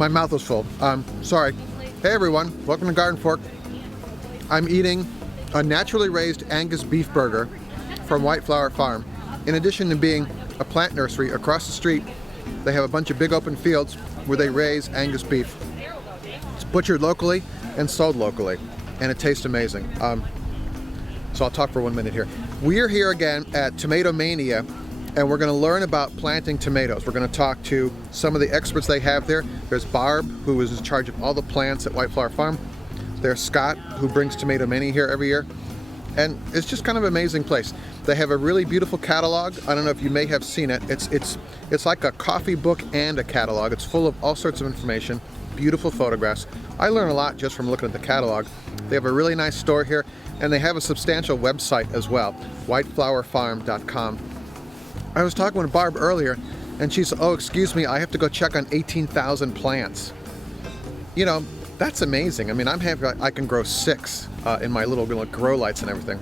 My mouth was full. Sorry. Hey everyone, welcome to GardenFork. I'm eating a naturally raised Angus beef burger from White Flower Farm. In addition to being a plant nursery, across the street they have a bunch of big open fields where they raise Angus beef. It's butchered locally and sold locally, and it tastes amazing. So I'll talk for 1 minute here. We're here again at Tomato Mania, and we're going to learn about planting tomatoes. We're going to talk to some of the experts they have there. There's Barb, who is in charge of all the plants at White Flower Farm. There's Scott, who brings Tomato Mania here every year. And it's just kind of an amazing place. They have a really beautiful catalog. I don't know if you may have seen it. It's like a coffee book and a catalog. It's full of all sorts of information, beautiful photographs. I learn a lot just from looking at the catalog. They have a really nice store here, and they have a substantial website as well, whiteflowerfarm.com. I was talking with Barb earlier, and she said, oh, excuse me, I have to go check on 18,000 plants. You know, that's amazing. I mean, I'm happy I can grow 6 in my little grow lights and everything.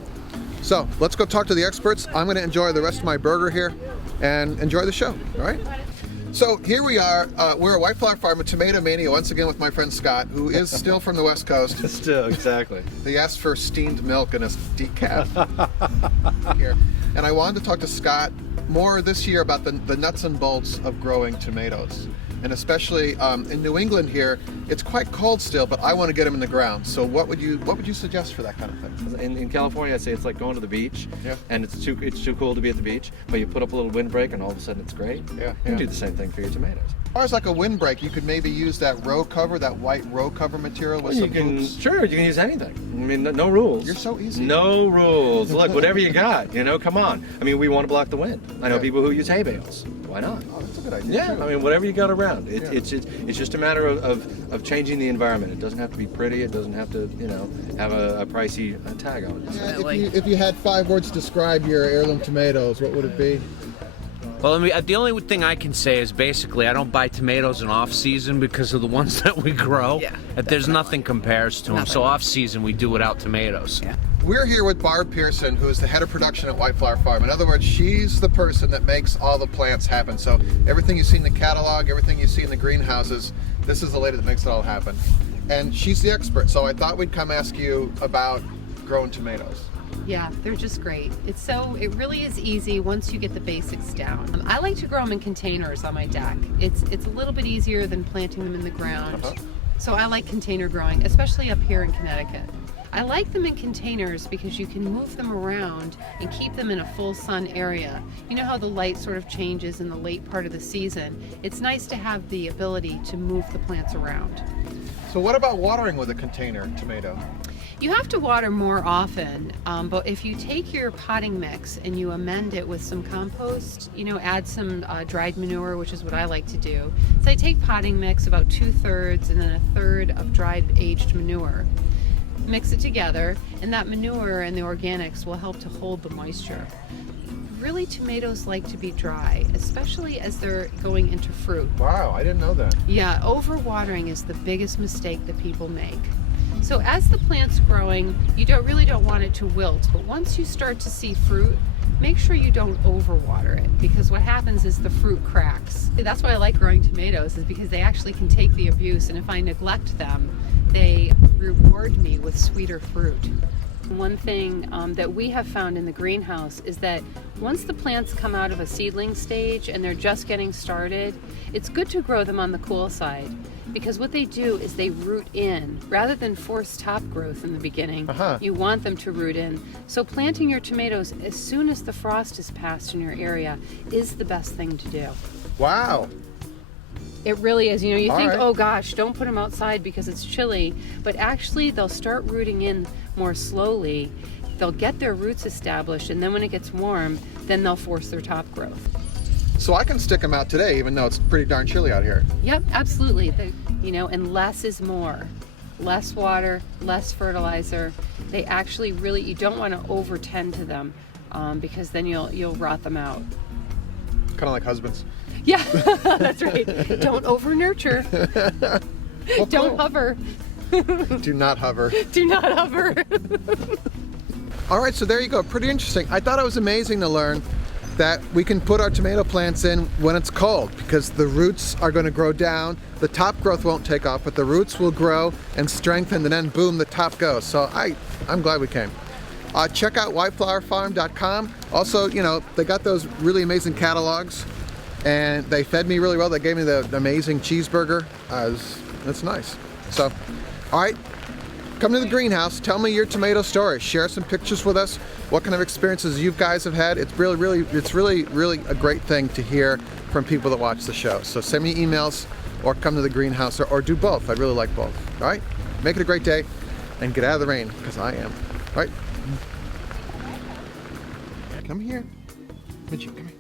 So let's go talk to the experts. I'm going to enjoy the rest of my burger here and enjoy the show, all right? So here we are. We're at White Flower Farm at Tomato Mania once again with my friend Scott, who is still from the West Coast. Still, exactly. He asked for steamed milk and a decaf here. And I wanted to talk to Scott more this year about the nuts and bolts of growing tomatoes. And especially in New England here, it's quite cold still, but I want to get them in the ground. So what would you suggest for that kind of thing? In California, I'd say it's like going to the beach, yeah. And it's too cool to be at the beach, but you put up a little windbreak and all of a sudden it's great. Yeah, You can do the same thing for your tomatoes. As far as like a windbreak, you could maybe use that row cover, that white row cover material with some hoops. Sure, you can use anything. I mean, no rules. You're so easy. No rules. Look, whatever you got, come on. I mean, we want to block the wind. I know people who use hay bales. Why not? Oh, that's a good idea. Yeah, too. I mean, whatever you got around. Yeah. It's just a matter of changing the environment. It doesn't have to be pretty. It doesn't have to, have a pricey tag on it. Yeah, if you had 5 words to describe your heirloom tomatoes, what would it be? Well, the only thing I can say is basically I don't buy tomatoes in off-season because of the ones that we grow. Yeah, There's nothing compares to them. So off-season we do without tomatoes. Yeah. We're here with Barb Pearson, who is the head of production at White Flower Farm. In other words, she's the person that makes all the plants happen. So everything you see in the catalog, everything you see in the greenhouses, this is the lady that makes it all happen. And she's the expert. So I thought we'd come ask you about growing tomatoes. Yeah, they're just great. It really is easy once you get the basics down. I like to grow them in containers on my deck. It's a little bit easier than planting them in the ground. So I like container growing, especially up here in Connecticut. I like them in containers because you can move them around and keep them in a full sun area. You know how the light sort of changes in the late part of the season? It's nice to have the ability to move the plants around. So what about watering with a container tomato? You have to water more often, but if you take your potting mix and you amend it with some compost, add some dried manure, which is what I like to do. So I take potting mix, about 2/3 and then 1/3 of dried aged manure. Mix it together, and that manure and the organics will help to hold the moisture. Really, tomatoes like to be dry, especially as they're going into fruit. Wow, I didn't know that. Yeah, overwatering is the biggest mistake that people make. So as the plant's growing, you really don't want it to wilt, but once you start to see fruit, make sure you don't overwater it, because what happens is the fruit cracks. That's why I like growing tomatoes, is because they actually can take the abuse, and if I neglect them, they reward me with sweeter fruit. One thing that we have found in the greenhouse is that once the plants come out of a seedling stage and they're just getting started, it's good to grow them on the cool side, because what they do is they root in rather than force top growth in the beginning. You want them to root in. So planting your tomatoes as soon as the frost has passed in your area is the best thing to do. Wow. It really is. You think, right. Oh gosh, don't put them outside because it's chilly, but actually they'll start rooting in more slowly. They'll get their roots established, and then when it gets warm, then they'll force their top growth. So I can stick them out today, even though it's pretty darn chilly out here. Yep, absolutely. And less is more. Less water, less fertilizer. They actually you don't want to over-tend to them because then you'll rot them out. Kind of like husbands. Yeah, that's right. Don't over-nurture. Well, Don't cool. hover. Do not hover. Do not hover. All right, so there you go. Pretty interesting. I thought it was amazing to learn that we can put our tomato plants in when it's cold, because the roots are going to grow down. The top growth won't take off, but the roots will grow and strengthen, and then boom, the top goes. So I'm glad we came. Check out whiteflowerfarm.com. Also, you know, they got those really amazing catalogs, and they fed me really well. They gave me the amazing cheeseburger. That's nice. So, all right, come to the greenhouse. Tell me your tomato story. Share some pictures with us. What kind of experiences you guys have had. It's really a great thing to hear from people that watch the show. So send me emails or come to the greenhouse, or do both. I'd really like both. All right, make it a great day and get out of the rain, because I am. All right. Come here. Mitchie, come here.